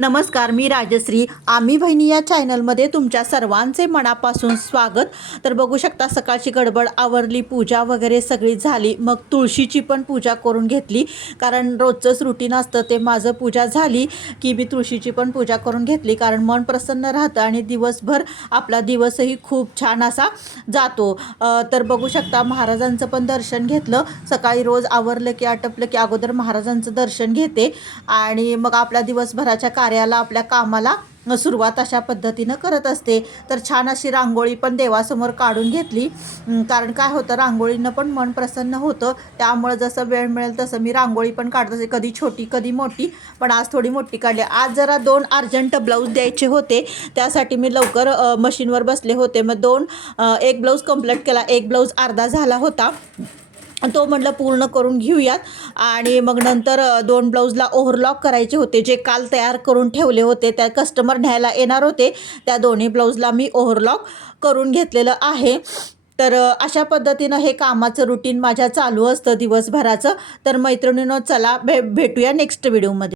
नमस्कार, मी राजश्री. आम्ही बहिणी या चॅनलमध्ये तुमच्या सर्वांचे मनापासून स्वागत. तर बघू शकता सकाळची गडबड आवरली, पूजा वगैरे सगळी झाली. मग तुळशीची पण पूजा करून घेतली, कारण रोजचंच रुटीन असतं ते माझं. पूजा झाली की मी तुळशीची पण पूजा करून घेतली, कारण मन प्रसन्न राहतं आणि दिवसभर आपला दिवसही खूप छान असा जातो. तर बघू शकता महाराजांचं पण दर्शन घेतलं. सकाळी रोज आवरलं की आटपलं की अगोदर महाराजांचं दर्शन घेते आणि मग आपल्या दिवसभराच्या कार्याला, आपल्या कामाला सुरुवात अशा पद्धतीनं करत असते. तर छान अशी रांगोळी पण देवासमोर काढून घेतली, कारण काय होतं, रांगोळीनं पण मन प्रसन्न होतं. त्यामुळं जसं वेळ मिळेल तसं मी रांगोळी पण काढत असते, कधी छोटी कधी मोठी. पण आज थोडी मोठी काढली. आज जरा 2 अर्जंट ब्लाऊज द्यायचे होते, त्यासाठी मी लवकर मशीनवर बसले होते. मग एक ब्लाऊज कंप्लीट केला, एक ब्लाऊज अर्धा झाला होता, तो म्हटलं पूर्ण करून घेऊयात. आणि मग नंतर 2 ब्लाऊजला ओव्हरलॉक करायचे होते, जे काल तयार करून ठेवले होते. त्या कस्टमर न्यायला येणार होते, त्या दोन्ही ब्लाऊजला मी ओव्हरलॉक करून घेतलेलं आहे. तर अशा पद्धतीनं हे कामाचं रुटीन माझ्या चालू असतं दिवसभराचं. तर मैत्रिणींनो, चला भेटूया नेक्स्ट व्हिडिओमध्ये.